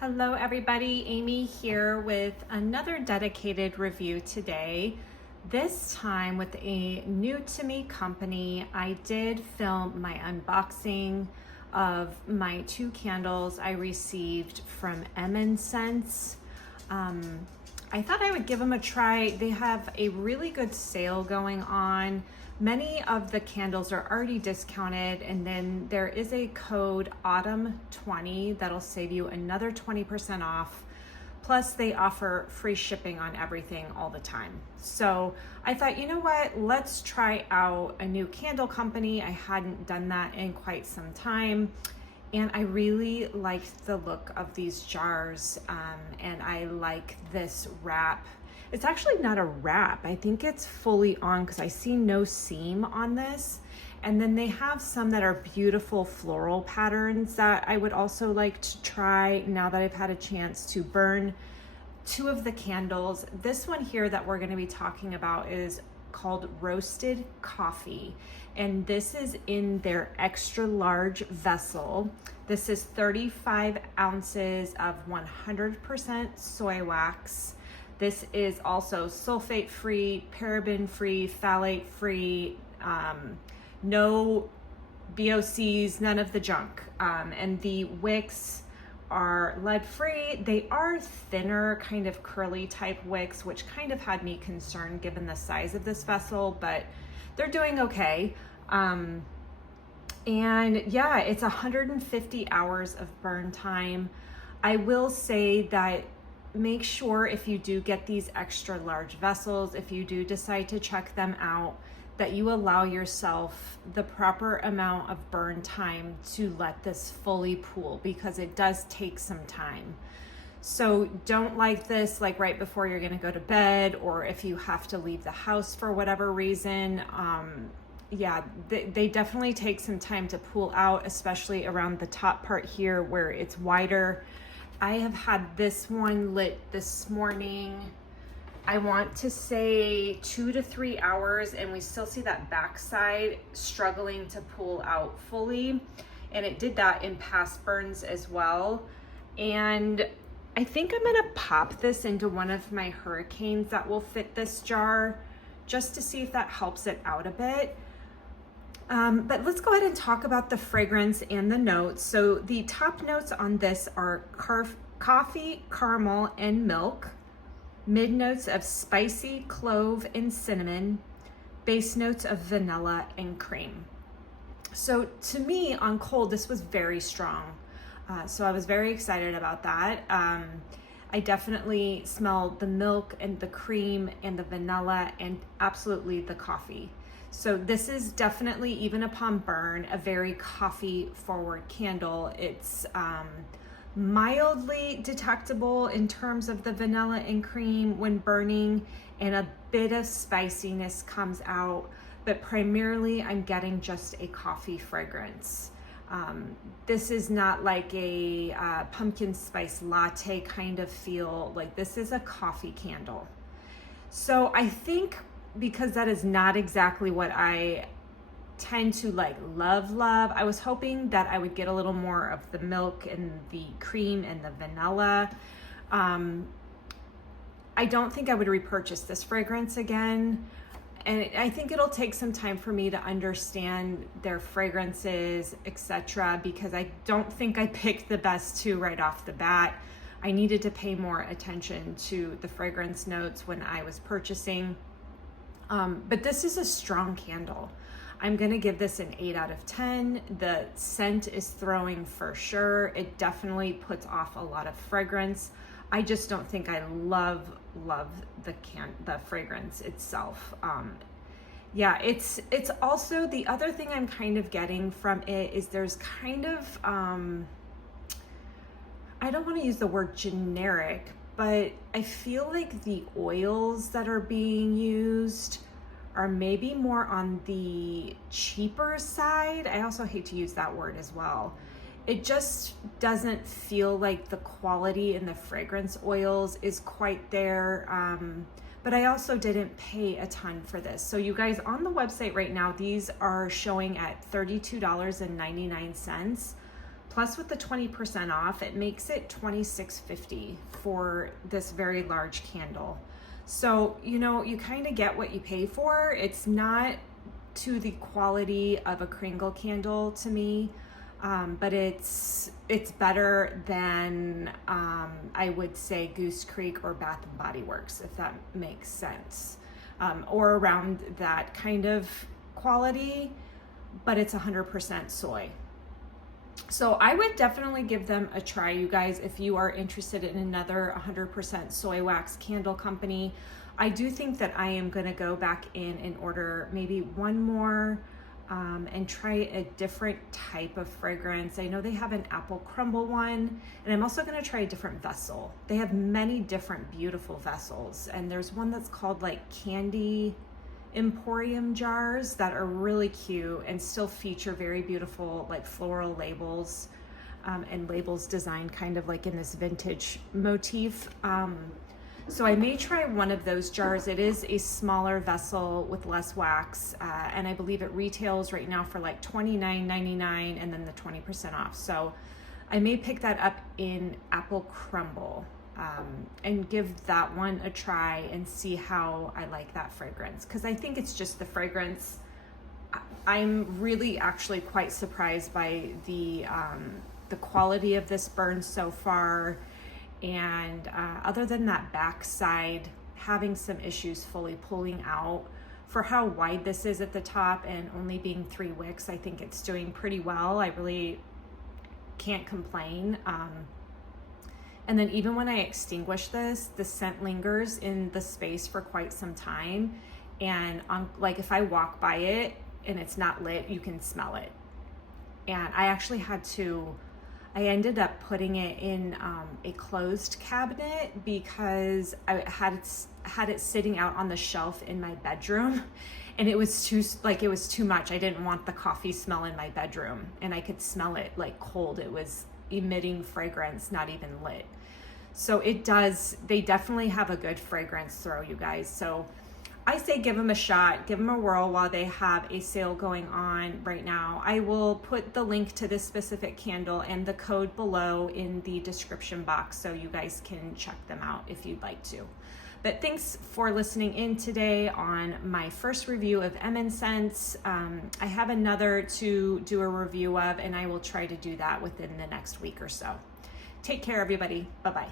Hello everybody, Amy here with another dedicated review today. This time with a new to me company. I did film my unboxing of my two candles I received from Sense. I thought I would give them a try. They have a really good sale going on. Many of the candles are already discounted, and then there is a code autumn20 that'll save you another 20% off. Plus they offer free shipping on everything all the time. So I thought, you know what, let's try out a new candle company. I hadn't done that in quite some time. And I really liked the look of these jars, and I like this wrap. It's actually not a wrap. I think it's fully on because I see no seam on this. And then they have some that are beautiful floral patterns that I would also like to try now that I've had a chance to burn two of the candles. This one here that we're going to be talking about is called Roasted Coffee, and this is in their extra large vessel. This is 35 ounces of 100% soy wax. This is also sulfate free, paraben free, phthalate free, no VOCs, none of the junk. And the wicks are lead free. They are thinner, kind of curly type wicks, which kind of had me concerned given the size of this vessel, but they're doing okay. And yeah, it's 150 hours of burn time. I will say that make sure if you do get these extra large vessels, if you do decide to check them out, that you allow yourself the proper amount of burn time to let this fully pool, because it does take some time. So don't like this like right before you're gonna go to bed, or if you have to leave the house for whatever reason. Yeah, they definitely take some time to pool out, especially around the top part here where it's wider. I have had this one lit this morning, I want to say 2 to 3 hours, and we still see that backside struggling to pull out fully. And it did that in past burns as well. And I think I'm gonna pop this into one of my hurricanes that will fit this jar, just to see if that helps it out a bit. But let's go ahead and talk about the fragrance and the notes. So the top notes on this are coffee, caramel, and milk. Mid notes of spicy, clove, and cinnamon. Base notes of vanilla and cream. So to me, on cold, this was very strong. So I was very excited about that. I definitely smelled the milk and the cream and the vanilla and absolutely the coffee. So this is definitely, even upon burn, a very coffee forward candle. It's mildly detectable in terms of the vanilla and cream when burning, and a bit of spiciness comes out, but primarily I'm getting just a coffee fragrance. This is not like a pumpkin spice latte kind of feel. Like, this is a coffee candle. So I think because that is not exactly what I tend to like love, I was hoping that I would get a little more of the milk and the cream and the vanilla. I don't think I would repurchase this fragrance again. And I think it'll take some time for me to understand their fragrances, etc., because I don't think I picked the best two right off the bat. I needed to pay more attention to the fragrance notes when I was purchasing. But this is a strong candle. I'm gonna give this an 8 out of 10. The scent is throwing for sure. It definitely puts off a lot of fragrance. I just don't think I love the fragrance itself. Yeah, it's also, the other thing I'm kind of getting from it is there's kind of, I don't want to use the word generic, but I feel like the oils that are being used are maybe more on the cheaper side. I also hate to use that word as well. It just doesn't feel like the quality in the fragrance oils is quite there. But I also didn't pay a ton for this. So you guys, on the website right now, these are showing at $32.99. Plus with the 20% off, it makes it $26.50 for this very large candle. So, you know, you kind of get what you pay for. It's not to the quality of a Kringle candle to me, but it's better than I would say Goose Creek or Bath and Body Works, if that makes sense, or around that kind of quality, but it's 100% soy. So I would definitely give them a try, you guys, if you are interested in another 100% soy wax candle company. I do think that I am going to go back in and order maybe one more and try a different type of fragrance. I know they have an apple crumble one, and I'm also going to try a different vessel. They have many different beautiful vessels, and there's one that's called like candy emporium jars that are really cute and still feature very beautiful like floral labels, and labels designed kind of like in this vintage motif. So I may try one of those jars. It is a smaller vessel with less wax, and I believe it retails right now for like $29.99 and then the 20% off. So I may pick that up in apple crumble, and give that one a try and see how I like that fragrance, because I think it's just the fragrance. I'm really actually quite surprised by the quality of this burn so far, and other than that backside having some issues fully pulling out, for how wide this is at the top and only being 3 wicks, I think it's doing pretty well. I really can't complain. And then even when I extinguish this, the scent lingers in the space for quite some time. And like if I walk by it and it's not lit, you can smell it. And I actually I ended up putting it in a closed cabinet because I had it sitting out on the shelf in my bedroom, and it was too much. I didn't want the coffee smell in my bedroom, and I could smell it like cold. It was emitting fragrance, not even lit. So they definitely have a good fragrance throw, you guys. So I say give them a shot, give them a whirl while they have a sale going on right now. I will put the link to this specific candle and the code below in the description box so you guys can check them out if you'd like to. But thanks for listening in today on my first review of Scents. I have another to do a review of, and I will try to do that within the next week or so. Take care, everybody. Bye-bye.